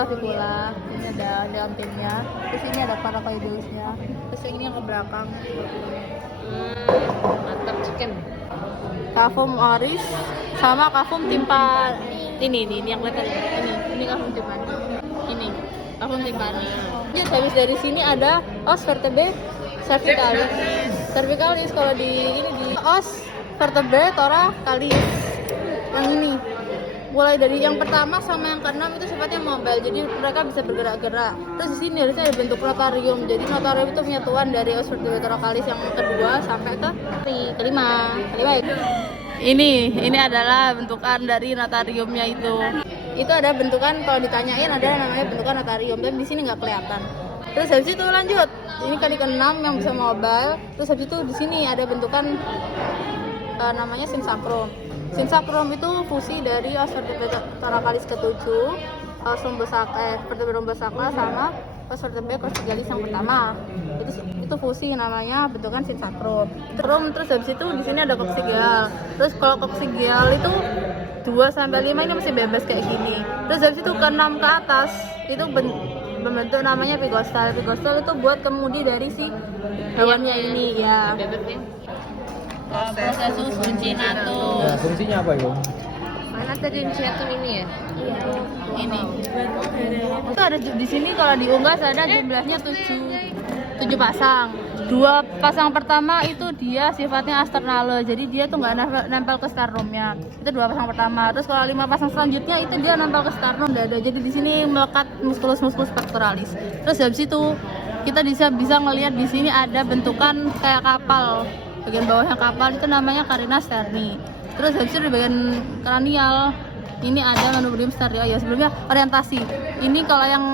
clavicula, ini ada leontinnya, terus ini ada paracoideusnya, terus yang ini yang ke belakang. Mantap chicken. Cavum oris sama cavum timpa ini yang kelihatan ini cavum timpani. Ini cavum timpani. Jadi habis dari sini ada os vertebrae cervicalis kalau di os vertebrae thoracalis. Yang ini mulai dari yang pertama sama yang keenam itu sifatnya mobile, jadi mereka bisa bergerak-gerak. Terus di sini harusnya ada bentuk notarium, jadi notarium itu penyatuan dari os vertebrae thoracalis yang kedua sampai ke kelima ya. Ini adalah bentukan dari notariumnya itu ada bentukan, kalau ditanyain ada namanya bentukan notarium, tapi di sini nggak kelihatan. Terus habis itu lanjut, ini kali ke-6 yang bisa mobile. Terus habis itu di sini ada bentukan namanya sinsacrum. Sinsacrum itu fusi dari os vertebrae thoracalis ke-7, os vertebrae rombosacra sama os vertebrae coccygealis yang pertama. Itu fusi namanya bentukan sinsacrum. Terus habis itu di sini ada coccygeal. Terus kalau coccygeal itu 2 sampai 5 ini masih bebas kayak gini. Terus habis itu ke-6 ke atas itu membentuk namanya pigostal. Pigostal itu buat kemudi dari si hewannya ini ya. Processus uncinatum. Nah, fungsinya apa itu? Mana tadi uncinatum ini ya? Ini. Itu ada di sini kalau di unggas ada jumlahnya 7 pasang. 2 pasang pertama itu dia sifatnya asternale, jadi dia tuh nggak nempel ke sternumnya. Itu 2 pasang pertama. Terus kalau 5 pasang selanjutnya itu dia nempel ke sternum dada. Jadi di sini melekat musculus pectoralis. Terus habis itu kita bisa ngelihat di sini ada bentukan kayak kapal. Bagian bawahnya kapal itu namanya carina sterni. Terus habis itu di bagian kranial ini ada manubrium sterni. Oh ya, sebelumnya orientasi. Ini kalau yang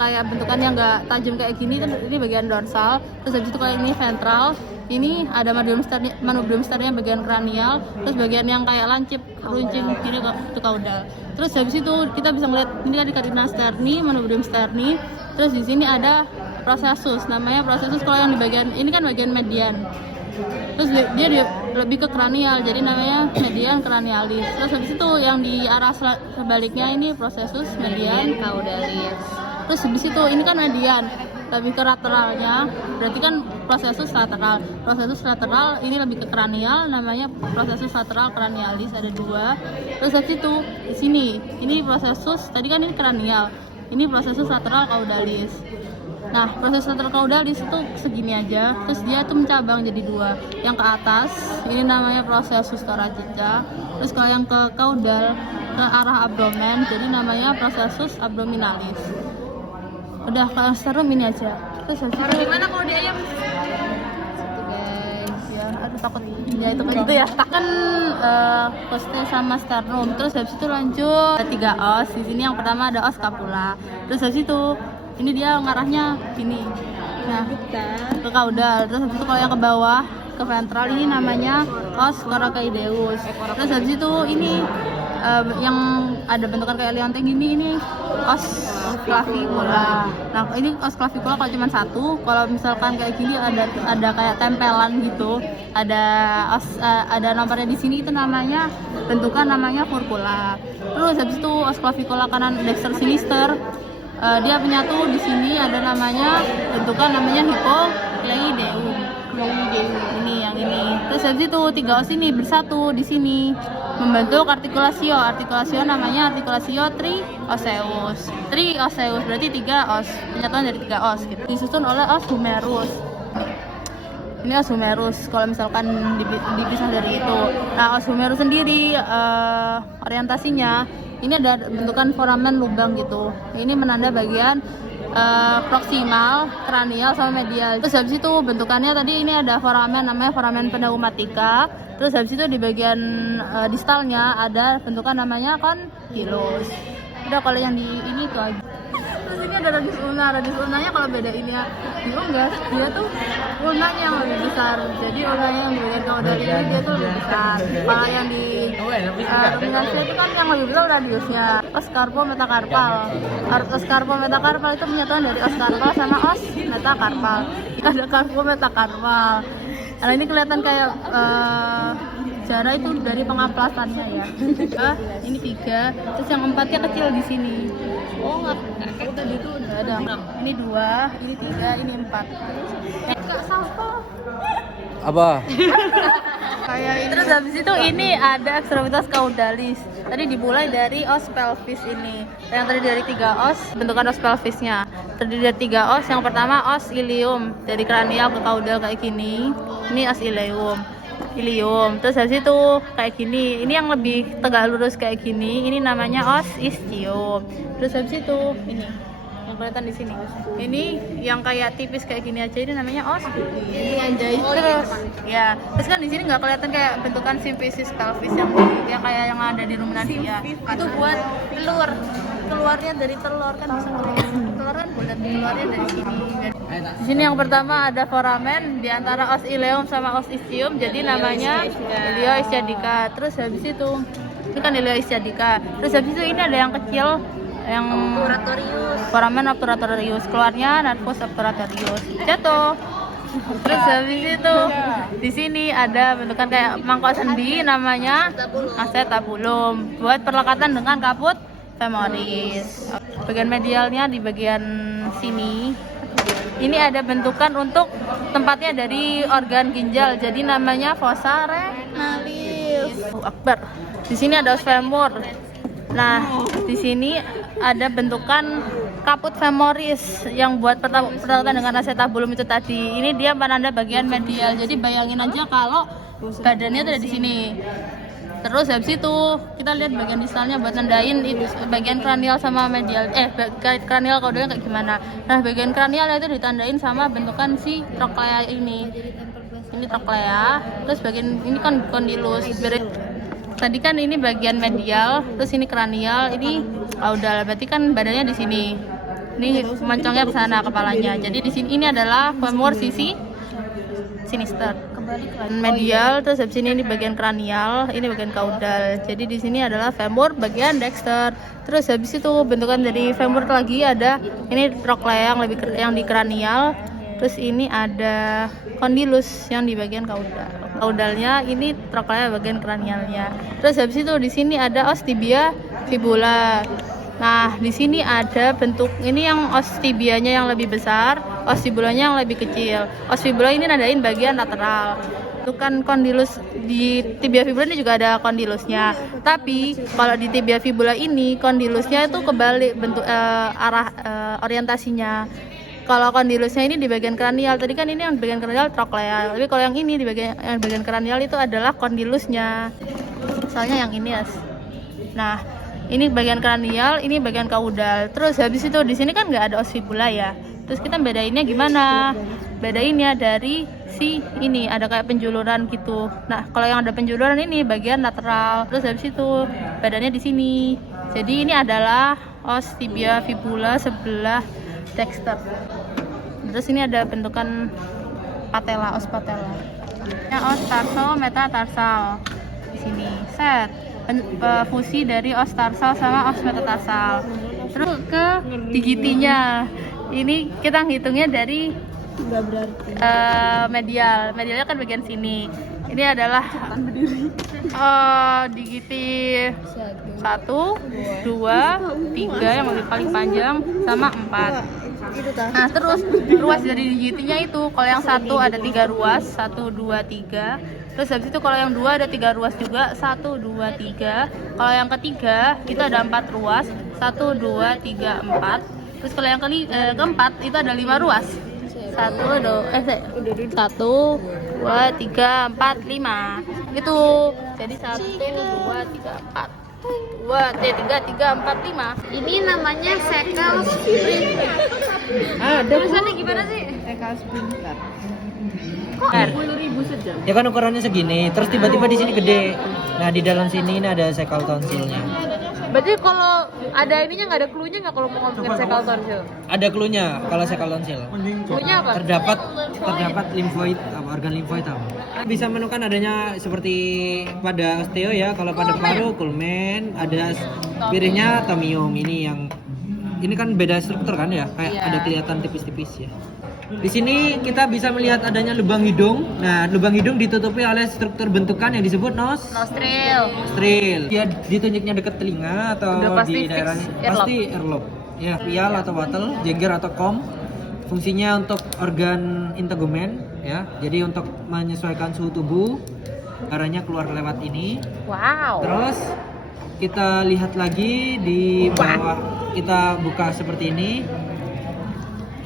kayak bentukannya nggak tajam kayak gini kan ini bagian dorsal. Terus habis itu kalau ini ventral, ini ada manubrium sterni yang bagian kranial. Terus bagian yang kayak lancip runcing ini itu caudal. Terus habis itu kita bisa melihat ini tadi carina sterni, manubrium sterni. Terus di sini ada processus, namanya processus. Kalau yang di bagian ini kan bagian median, terus dia lebih ke kranial, jadi namanya median cranialis. Terus habis itu yang di arah sebaliknya ini processus median caudalis. Terus habis itu ini kan median, lebih ke lateralnya, berarti kan processus lateral. Processus lateral ini lebih ke kranial, namanya processus lateral cranialis, ada 2. Terus habis itu di sini ini processus, tadi kan ini kranial, ini processus lateral caudalis. Nah, proses lateral caudalis itu segini aja, terus dia tuh mencabang jadi 2. Yang ke atas ini namanya processus thoracica. Terus kalau yang ke caudal ke arah abdomen jadi namanya processus abdominalis. Udah, kalau sternum ini aja. Terus gimana kalau di ayam? Itu guys, ya aduh takut ya itu kan itu ya. Takan coste sama sternum. Terus habis itu lanjut ada 3 os. Di sini yang pertama ada os scapula. Terus habis itu ini dia ngarahnya gini, nah ke caudal. Terus habis itu kalau yang ke bawah ke ventral ini namanya os coracoideus. Terus habis itu ini yang ada bentukan kayak leonting gini, ini os clavicula. Nah ini os clavicula kalau cuma 1, kalau misalkan kayak gini ada kayak tempelan gitu, ada nomornya di sini, itu namanya bentukan namanya furcula. Terus habis itu os clavicula kanan dexter sinister, dia menyatu di sini ada namanya bentukan namanya hypocleideum. Ini yang ini. Terus habis itu 3 os ini bersatu di sini membentuk artikulasio. Artikulasio namanya artikulasio trioseus. Trioseus berarti 3 os, penyatuan dari 3 os gitu. Disusun oleh os humerus. Ini os humerus kalau misalkan dipisah dari itu. Nah, os humerus sendiri orientasinya ini ada bentukan foramen lubang gitu. Ini menanda bagian proksimal, kranial sama medial. Terus habis itu bentukannya tadi ini ada foramen namanya foramen pneumatica. Terus habis itu di bagian distalnya ada bentukan namanya condylus. Udah, kalau yang di ini tuh aja. Terus ini ada radius ulna. Radius ulnanya kalau beda ini ya di unggas, dia tuh ulnanya yang lebih besar. Jadi ulnanya yang di bagian caudal ini dia tuh lebih besar. Kalau yang di ruminansia itu kan yang lebih besar radiusnya. Os carpo metacarpal. Os carpo metacarpal itu penyatuan dari os carpal sama os metacarpal. Ada carpo metacarpal. Nah ini kelihatan kayak berbicara itu dari pengaplasannya ya. Ini 3, terus yang 4-nya kecil di sini. Oh, nggak Tadi itu udah ada. Ini 2, ini 3, ini 4. Kak Salva. Apa? Kayak ini. Terus habis itu ini ada ekstremitas caudalis. Tadi dimulai dari os pelvis ini. Yang tadi dari 3 os, bentukan os pelvisnya. Terdiri dari 3 os. Yang pertama os ilium, dari kranial ke kaudal kayak gini. Ini os ilium. Terus habis itu kayak gini. Ini yang lebih tegak lurus kayak gini. Ini namanya os ischium. Terus habis itu ini yang kelihatan di sini. Ini yang kayak tipis kayak gini aja, ini namanya os. Ini anjay. Terus ya, terus kan di sini nggak kelihatan kayak bentukan simfisis pelvis yang kayak yang ada di ruminalia. Itu buat telur. Keluarnya dari telur kan bisa telur kan bulat, keluarnya dari sini. Di sini yang pertama ada foramen di antara os ileum sama os ischium, jadi namanya ilio ischiadica. Terus habis itu ini kan ilio ischiadica. Terus habis itu ini ada yang kecil yang foramen obturatorius, keluarnya nervus obturatorius. Jatuh. Terus habis itu di sini ada bentukan kayak mangkok sendi namanya acetabulum buat perlekatan dengan kaput femoris. Bagian medialnya di bagian sini. Ini ada bentukan untuk tempatnya dari organ ginjal, jadi namanya fossa renalis. Akbar. Di sini ada os femur. Nah, di sini ada bentukan kaput femoris yang buat perlekatan dengan acetabulum itu tadi. Ini dia penanda bagian medial. Jadi bayangin aja kalau badannya ada di sini. Terus habis itu kita lihat bagian distalnya buat nendain bagian kranial sama medial, kranial kaudalnya kayak gimana. Nah, bagian kranialnya itu ditandain sama bentukan si troklea ini. Ini troklea, terus bagian ini kan kondilus. Tadi kan ini bagian medial, terus ini kranial, ini kaudal. Berarti kan badannya di sini. Ini moncongnya ke sana kepalanya. Jadi di sini ini adalah femur sisi sinister. Medial, terus habis ini bagian kranial, ini bagian kaudal. Jadi di sini adalah femur bagian dexter. Terus habis itu bentukan dari femur lagi ada ini troklea yang di kranial. Terus ini ada kondilus yang di bagian kaudal. Kaudalnya ini troklea bagian kranialnya. Terus habis itu di sini ada os tibia fibula. Nah, di sini ada bentuk ini yang os tibianya yang lebih besar, os fibulanya yang lebih kecil. Os fibula ini nandain bagian lateral. Bentukan kondilus di tibia fibula ini juga ada kondilusnya. Tapi kalau di tibia fibula ini kondilusnya itu kebalik bentuk arah orientasinya. Kalau kondilusnya ini di bagian kranial. Tadi kan ini yang bagian kranial troklea. Tapi kalau yang ini di bagian kranial itu adalah kondilusnya. Soalnya yang ini ya. Nah, ini bagian kranial, ini bagian kaudal. Terus habis itu di sini kan nggak ada os fibula ya. Terus kita bedainnya gimana? Bedainnya dari si ini ada kayak penjuluran gitu. Nah, kalau yang ada penjuluran ini bagian lateral. Terus habis itu badannya di sini. Jadi ini adalah os tibia fibula sebelah dexter. Terus ini ada bentukan patella, os patella. Ini os tarsal, metatarsal. Di sini. Set. Fusi dari os tarsal sama os metatarsal. Terus ke digitinya. Ini kita ngitungnya dari medialnya kan bagian sini. Ini adalah digiti 1, 2, 3 yang lebih paling panjang sama 4. Nah, terus ruas dari digitinya itu kalau yang 1 ada 3 ruas, 1, 2, 3. Terus habis itu kalau yang 2 ada 3 ruas juga, 1, 2, 3. Kalau yang ketiga itu ada 4 ruas, 1, 2, 3, 4. Terus kalau yang keempat itu ada 5 ruas. 1, 2, 3, 4, 5 gitu. Jadi 1, 2, 3, 4 3, 4, 5. Ini namanya sekel splinter. Ada Tulisannya gimana sih? Sekel splinter. Kok 10.000 sejam? Ya kan ukurannya segini, terus tiba-tiba di sini gede. Nah, di dalam sini ini ada sekal tonsilnya. Berarti kalau ada ininya nggak ada cluenya nggak kalau mau ngomongin sekal tonsil? Ada cluenya kalau sekal tonsil. Cluenya apa? Terdapat limfoid, organ limfoid apa? Bisa menemukan adanya seperti pada osteo ya, kalau pada paru kulmen, ada piringnya tomium ini kan beda struktur kan ya, kayak ada kelihatan tipis-tipis ya. Di sini kita bisa melihat adanya lubang hidung. Nah, lubang hidung ditutupi oleh struktur bentukan yang disebut Nostril. nostril. Dia ditunjuknya dekat telinga atau Udah pasti di fix daerah earlobe. pasti earlobe. Ya, pial atau watel, jengger atau kom. Fungsinya untuk organ integumen ya. Jadi untuk menyesuaikan suhu tubuh, darahnya keluar lewat ini. Wow. Terus kita lihat lagi di bawah, kita buka seperti ini.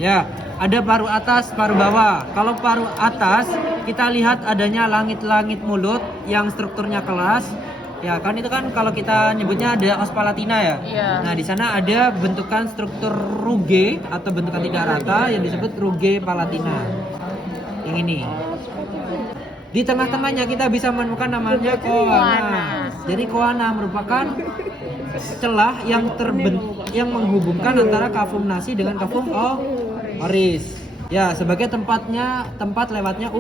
Ya, ada paru atas, paru bawah. Kalau paru atas, kita lihat adanya langit-langit mulut yang strukturnya kelas. Ya, kan itu kan kalau kita nyebutnya ada os palatina ya. Iya. Nah, di sana ada bentukan struktur ruge atau bentukan tidak rata yang disebut ruge palatina. Yang ini. Di tengah-tengahnya kita bisa menemukan namanya koana. Jadi koana merupakan celah yang yang menghubungkan antara kafum nasi dengan kafum oris. Ya, sebagai tempat lewatnya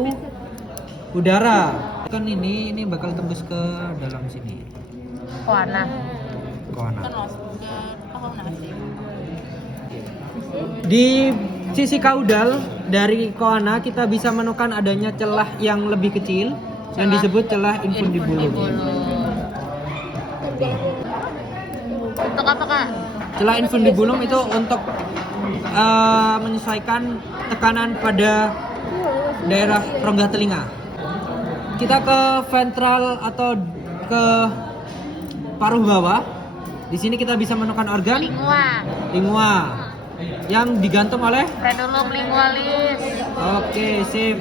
udara. Kan ini bakal tembus ke dalam sini. Koana. Koana. Di sisi kaudal dari koana kita bisa menemukan adanya celah yang lebih kecil yang disebut celah infundibulum. Untuk apa Kak? Celah infundibulum itu untuk menyesuaikan tekanan pada daerah rongga telinga. Kita ke ventral atau ke paruh bawah. Di sini kita bisa menemukan organ lingua yang digantung oleh Frenulum lingualis. Oke, sip.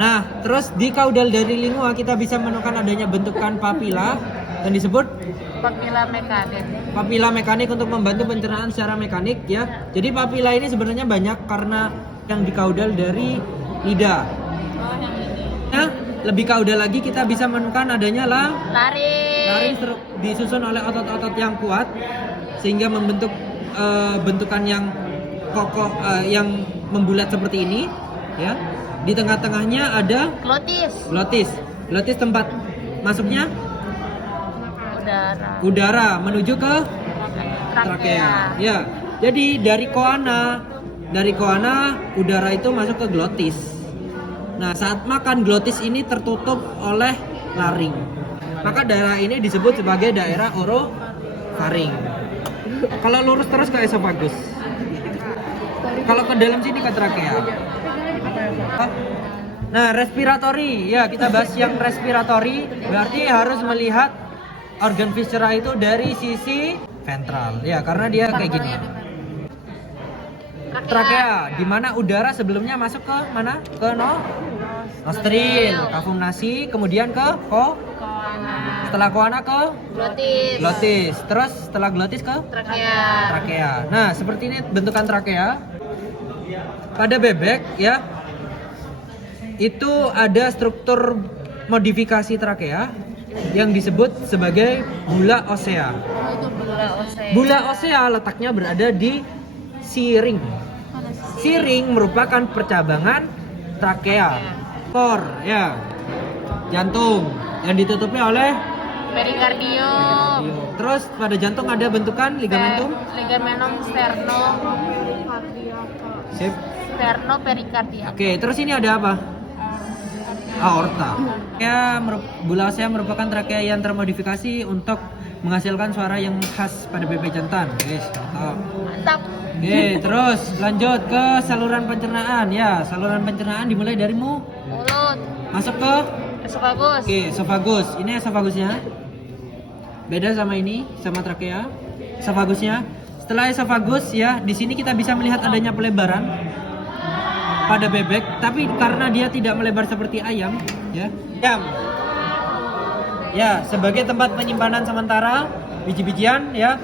Nah, terus di kaudal dari lingua kita bisa menemukan adanya bentukan papila dan disebut Papila mekanik. papila mekanik untuk membantu pencernaan secara mekanik ya. Jadi papila ini sebenarnya banyak karena yang di kaudal dari lidah. Nah, lebih kaudal lagi kita bisa menemukan adanya laring disusun oleh otot-otot yang kuat sehingga membentuk bentukan yang kokoh yang membulat seperti ini ya. Di tengah-tengahnya ada glotis tempat masuknya udara menuju ke trakea. Ya. Jadi dari koana udara itu masuk ke glotis. Nah, saat makan glotis ini tertutup oleh laring. Maka daerah ini disebut sebagai daerah orofaring. Kalau lurus terus ke esofagus. Kalau ke dalam sini ke trakea. Nah, respiratory. Ya, kita bahas yang respiratory. Berarti harus melihat organ viscera itu dari sisi ventral. Ya, karena dia kayak gini. Trakea, di mana udara sebelumnya masuk ke mana? Ke nostril, kafum nasi, kemudian ke setelah koana ke glotis. Terus setelah glotis ke trakea. Nah, seperti ini bentukan trakea. Pada bebek ya, itu ada struktur modifikasi trakea yang disebut sebagai bula osea. Bula osea letaknya berada di siring. Siring merupakan percabangan trakea. Kor ya, jantung yang ditutupi oleh Perikardium. Terus pada jantung ada bentukan ligamentum. Ligamentum Sip. sternoperikardium. Oke, terus ini ada apa? Aorta. Ya, bula osea merupakan trakea yang termodifikasi untuk menghasilkan suara yang khas pada bebek jantan. Guys, Mantap. Oke, terus lanjut ke saluran pencernaan. Ya, saluran pencernaan dimulai dari Mulut. masuk ke Esofagus. oke, esofagus. Ini esofagusnya. Beda sama ini, sama trakea. Esofagusnya. Setelah esofagus ya, di sini kita bisa melihat adanya pelebaran pada bebek, tapi karena dia tidak melebar seperti ayam, ya. Ya, sebagai tempat penyimpanan sementara biji-bijian ya.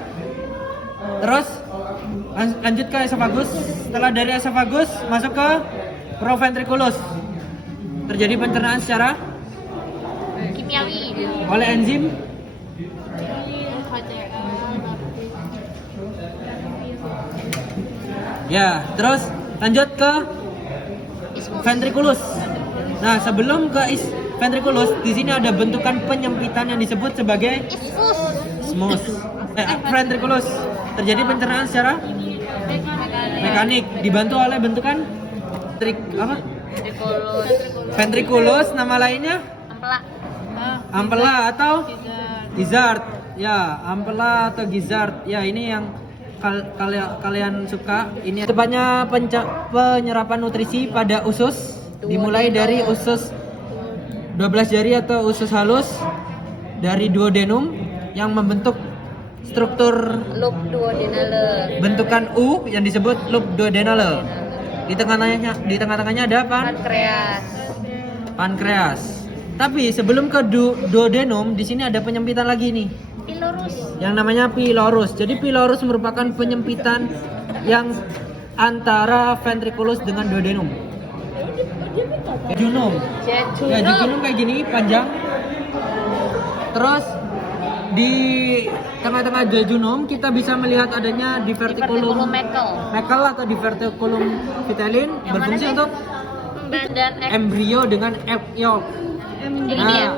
Terus lanjut ke esofagus. Setelah dari esofagus masuk ke proventriculus. Terjadi pencernaan secara Kimiawi. oleh enzim ya, terus lanjut ke ventriculus. Nah, sebelum ke ventriculus, di sini ada bentukan penyempitan yang disebut sebagai isthmus. Ventriculus. Terjadi pencernaan secara mekanik dibantu oleh bentukan Apa? Ventriculus. Ventriculus, nama lainnya Ampela. ampela atau gizzard. Ya, ampela atau gizzard. Ya, ini yang kalian suka. Ini tepatnya penyerapan nutrisi pada usus, dimulai dari usus 12 jari atau usus halus dari duodenum yang membentuk struktur Loop duodenale. bentukan U yang disebut loop duodenale. Di tengah-tengahnya ada Pankreas. pankreas. Tapi sebelum ke duodenum, di sini ada penyempitan lagi nih, Pylorus. yang namanya pylorus. Jadi pylorus merupakan penyempitan yang antara ventriculus dengan duodenum. Jejunum. Ya, jejunum kayak gini panjang. Terus di tengah-tengah jejunum kita bisa melihat adanya diverticulum Meckel atau diverticulum vitelline, berfungsi untuk Dan embrio dengan egg yolk. ini ya.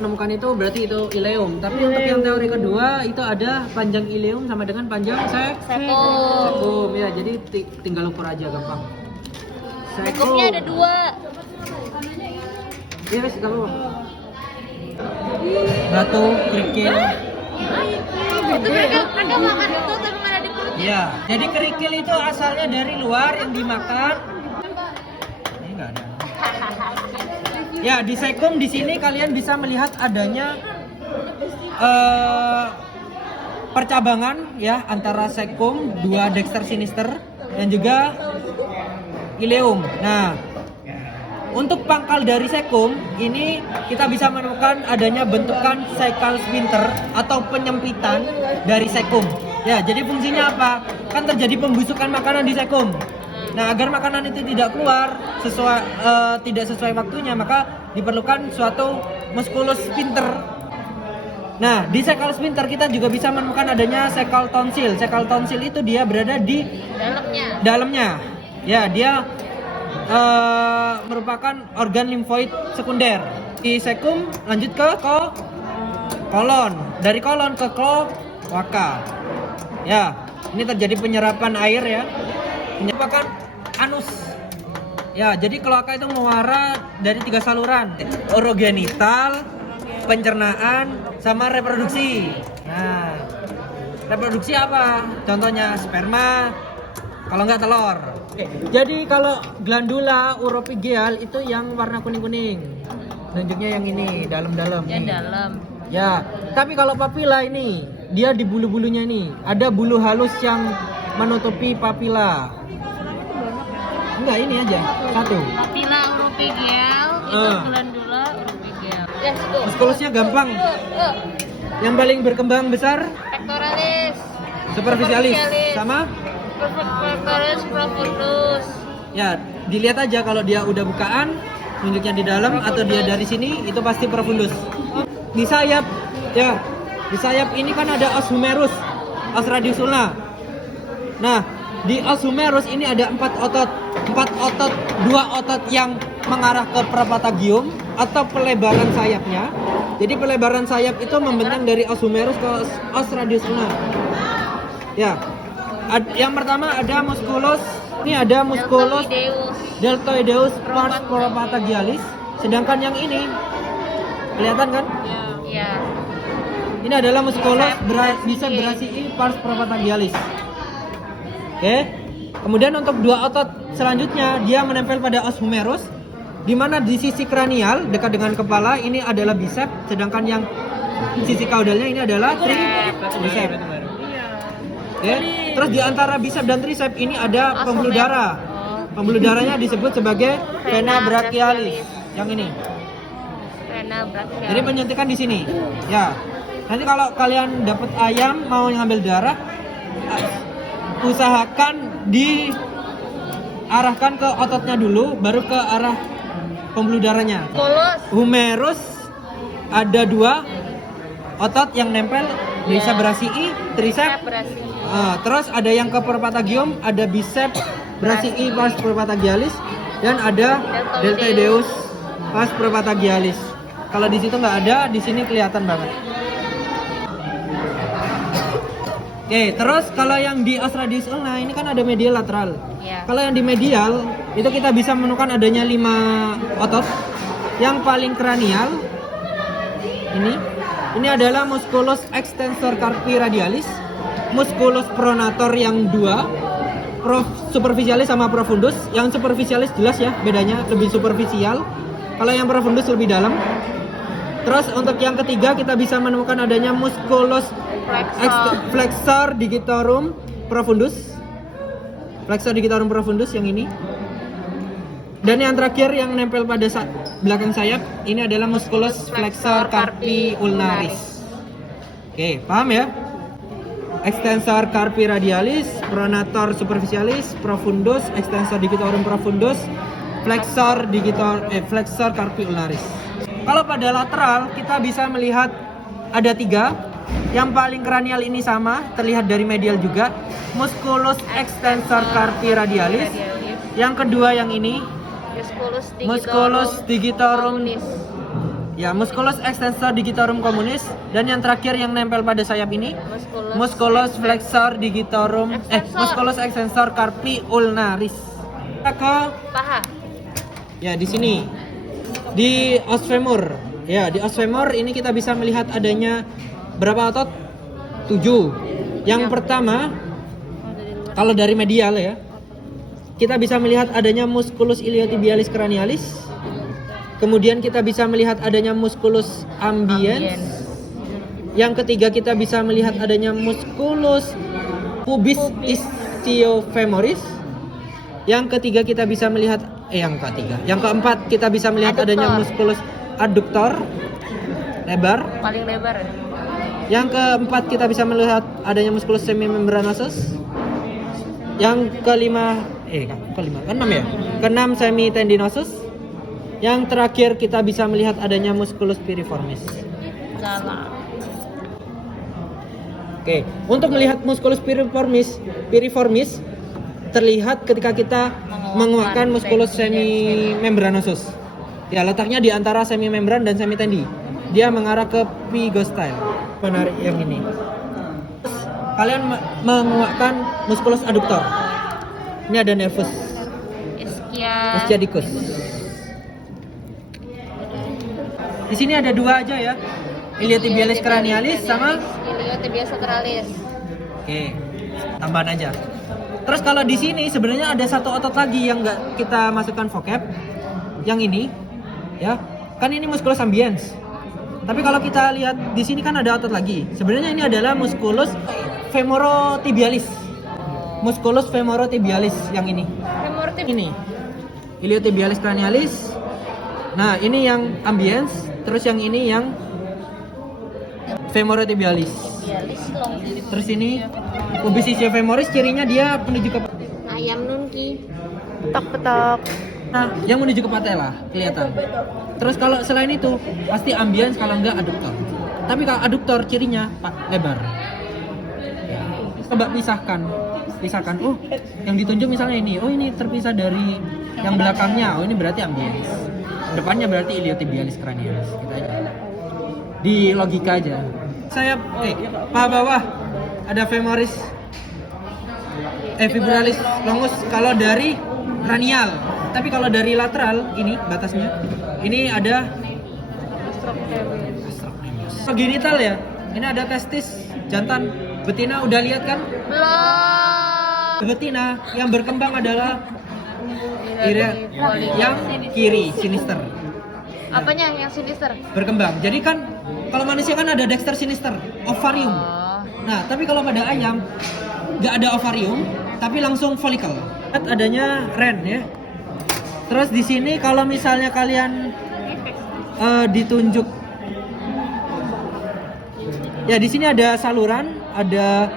Menemukan itu berarti itu ileum. Tapi untuk yang teori kedua itu ada panjang ileum sama dengan panjang Sekum. Ya, jadi tinggal ukur aja gampang. Sekumnya ada 2. Iya, kalau batu kerikil. Itu mereka makan itu tapi mana di perut. Iya, jadi kerikil itu asalnya dari luar yang dimakan. Ini enggak ada. Ya, di sekum di sini kalian bisa melihat adanya percabangan ya antara sekum, dua dexter sinister dan juga ileum. Nah, untuk pangkal dari sekum ini kita bisa menemukan adanya bentukan cecal sphincter atau penyempitan dari sekum. Ya, jadi fungsinya apa? Kan terjadi pembusukan makanan di sekum. Nah, agar makanan itu tidak keluar tidak sesuai waktunya, maka diperlukan suatu musculus sphincter. Nah, di cecal sphincter kita juga bisa menemukan adanya cecal tonsil. Cecal tonsil itu dia berada di dalamnya. Ya, dia merupakan organ limfoid sekunder. Di sekum lanjut ke kolon. Dari kolon ke kloaka. Ya, ini terjadi penyerapan air ya. Menyebabkan anus. Ya, jadi kloaka itu muara dari 3 saluran. Urogenital, pencernaan, sama reproduksi. Nah, reproduksi apa? Contohnya sperma, kalau nggak telur. Oke. Jadi kalau glandula uropigeal itu yang warna kuning-kuning. Tunjuknya yang ini, dalam-dalam. Yang nih. dalam. Ya, tapi kalau papila ini, dia di bulu-bulunya ini. Ada bulu halus yang menutupi papila. Enggak, ini aja, satu. Papilla uropigeal itu glandula uropigeal. Let's go. Muskulusnya gampang. Yang paling berkembang besar Pectoralis. superficialis sama Pectoralis profundus. ya, dilihat aja kalau dia udah bukaan, tunjuknya di dalam atau dia dari sini, itu pasti profundus. Di sayap, ya, di sayap ini kan ada os humerus, os radius ulna. Nah, di os humerus ini ada 4 otot, 2 otot yang mengarah ke prepatagium atau pelebaran sayapnya. Jadi pelebaran sayap itu membentang dari os humerus ke os radius ulna. Ya, yang pertama ada musculus, ini ada musculus deltoideus pars propatagialis. Sedangkan yang ini kelihatan kan? Ya. Ini adalah musculus bicep brachii pars propatagialis. Oke. Kemudian untuk 2 otot selanjutnya dia menempel pada os humerus, di mana di sisi kranial dekat dengan kepala ini adalah bicep, sedangkan yang sisi kaudalnya ini adalah tricep. Oke. Terus di antara bicep dan tricep ini ada pembuluh darah. Pembuluh darahnya disebut sebagai vena brachialis. Yang ini. Vena brachialis. Jadi penyuntikan di sini. Ya. Nanti kalau kalian dapat ayam mau ngambil darah, usahakan diarahkan ke ototnya dulu, baru ke arah pembuluh darahnya. Humerus ada 2 otot yang nempel, bicep brachii, tricep. Terus ada yang ke prepatagium, ada bicep brachii pars propatagialis dan ada deltoideus pars propatagialis. Kalau di situ nggak ada, di sini kelihatan banget. Oke, terus kalau yang di ostradius ulna ini kan ada medial lateral. Iya. Kalau yang di medial itu kita bisa menemukan adanya 5 otot. Yang paling kranial ini adalah musculus extensor carpi radialis, musculus pronator yang 2, superficialis sama profundus. Yang superficialis jelas ya bedanya, lebih superficial. Kalau yang profundus lebih dalam. Terus untuk yang ketiga kita bisa menemukan adanya musculus flexor digitorum profundus. Flexor digitorum profundus yang ini. Dan yang terakhir yang nempel pada belakang sayap ini adalah musculus flexor carpi ulnaris. Oke, paham ya? Extensor carpi radialis, pronator superficialis, profundus, extensor digitorum profundus, flexor carpi ulnaris. Kalau pada lateral kita bisa melihat ada 3. Yang paling kranial ini sama, terlihat dari medial juga, musculus extensor carpi radialis. Yang kedua yang ini, musculus digitorum ya, musculus extensor digitorum communis. Dan yang terakhir yang nempel pada sayap ini, musculus flexor digitorum musculus extensor carpi ulnaris. Kita ke Paha. ya di sini di os femur. Ya, di os femur ini kita bisa melihat adanya berapa otot? 7. Yang pertama kalau dari medial ya, kita bisa melihat adanya musculus iliotibialis cranialis. Kemudian kita bisa melihat adanya musculus ambiens. Yang ketiga kita bisa melihat adanya musculus pubis ischiofemoris. Yang ketiga kita bisa melihat yang keempat kita bisa melihat adanya musculus adductor lebar. Paling lebar. Yang keempat kita bisa melihat adanya musculus semimembranosus. Yang keenam ya. Keenam semitendinosus. Yang terakhir kita bisa melihat adanya musculus piriformis. Dalam. Oke, untuk melihat musculus piriformis terlihat ketika kita menguatkan musculus semimembranosus. Ya, letaknya di antara semimembran dan semitendi. Dia mengarah ke pigostyle. Menarik yang ini. Terus, kalian menguatkan musculus adductor. Ini ada nervus ischiadicus. Di sini ada 2 aja ya. Iliotibialis cranialis sama iliotibialis lateralis. Oke, tambahan aja. Terus kalau di sini sebenarnya ada 1 otot lagi yang nggak kita masukkan vocab. Yang ini, ya, kan ini musculus ambiens. Tapi kalau kita lihat di sini kan ada otot lagi. Sebenarnya ini adalah musculus femorotibialis. Musculus femorotibialis yang ini. Ini iliotibialis cranialis. Nah, ini yang ambiens. Terus yang ini yang femorotibialis. Terus ini pubis ischiofemoris, cirinya dia menuju ke Ayam nunki. Petok-petok. Nah, yang menuju ke patella kelihatan. Terus kalau selain itu pasti ambiens, kalau enggak aduktor. Tapi kalau aduktor cirinya lebar. Ya. Coba pisahkan. Oh, yang ditunjuk misalnya ini. Oh, ini terpisah dari yang belakangnya. Oh, ini berarti ambiens. Depannya berarti iliotibialis cranialis. Gitu aja. Di logika aja. Sayap paha bawah ada femoris fibularis longus kalau dari cranial. Tapi kalau dari lateral ini batasnya, ini ada genital ya. Ini ada testis, jantan, betina udah lihat kan? Belum. Betina yang berkembang adalah yang kiri, sinister. Apanya yang sinister? Berkembang. Jadi kan kalau manusia kan ada dexter sinister, ovarium. Nah, tapi kalau pada ayam nggak ada ovarium, tapi langsung folikel. Adanya ren ya. Terus di sini kalau misalnya kalian ditunjuk, ya di sini ada saluran, ada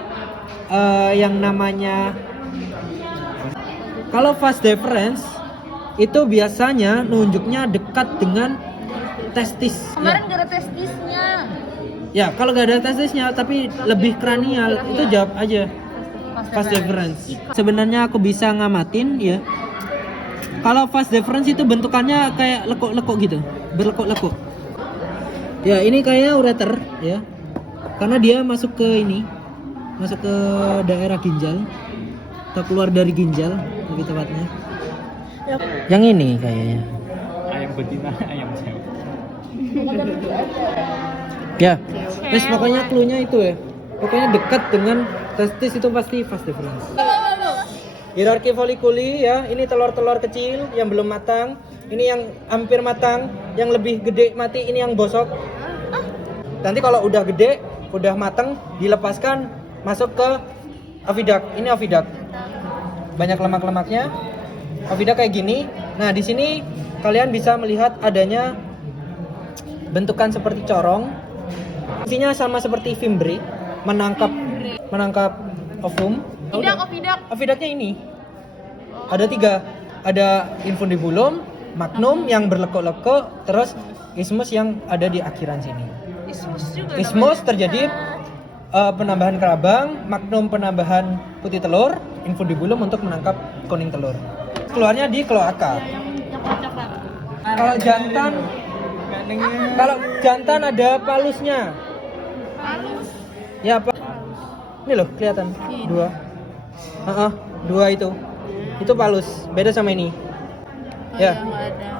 yang namanya kalau vas deferens itu biasanya nunjuknya dekat dengan testis. Kemarin gak ada testisnya. Ya, kalau gak ada testisnya tapi lebih kranial, itu jawab aja vas deferens. Sebenarnya aku bisa ngamatin ya. Kalau vas deferens itu bentukannya kayak lekuk-lekuk gitu, berlekuk-lekuk. Ya, ini kayaknya ureter ya. Karena dia masuk ke ini, masuk ke daerah ginjal atau keluar dari ginjal lebih tepatnya. Yang ini kayaknya. Ayam betina, ayam cewek. Ya, terus pokoknya clue-nya itu ya. Pokoknya dekat dengan testis itu pasti vas deferens. Hierarki folikuli ya, ini telur-telur kecil yang belum matang, ini yang hampir matang, yang lebih gede mati, ini yang bosok. Nanti kalau udah gede, udah matang, dilepaskan masuk ke oviduct. Ini oviduct. Banyak lemak-lemaknya. Oviduct kayak gini. Nah, di sini kalian bisa melihat adanya bentukan seperti corong. Isinya sama seperti fimbre, menangkap ovum. Oviductnya ini ada 3. Ada infundibulum, magnum yang berlekuk-lekuk, terus isthmus yang ada di akhiran sini. Isthmus terjadi penambahan kerabang, magnum penambahan putih telur, infundibulum untuk menangkap kuning telur. Keluarnya di kloaka. Kalau jantan ada palusnya. Ya apa? Ini loh kelihatan 2. 2 itu palus. Beda sama ini. Ya. Nggak ada.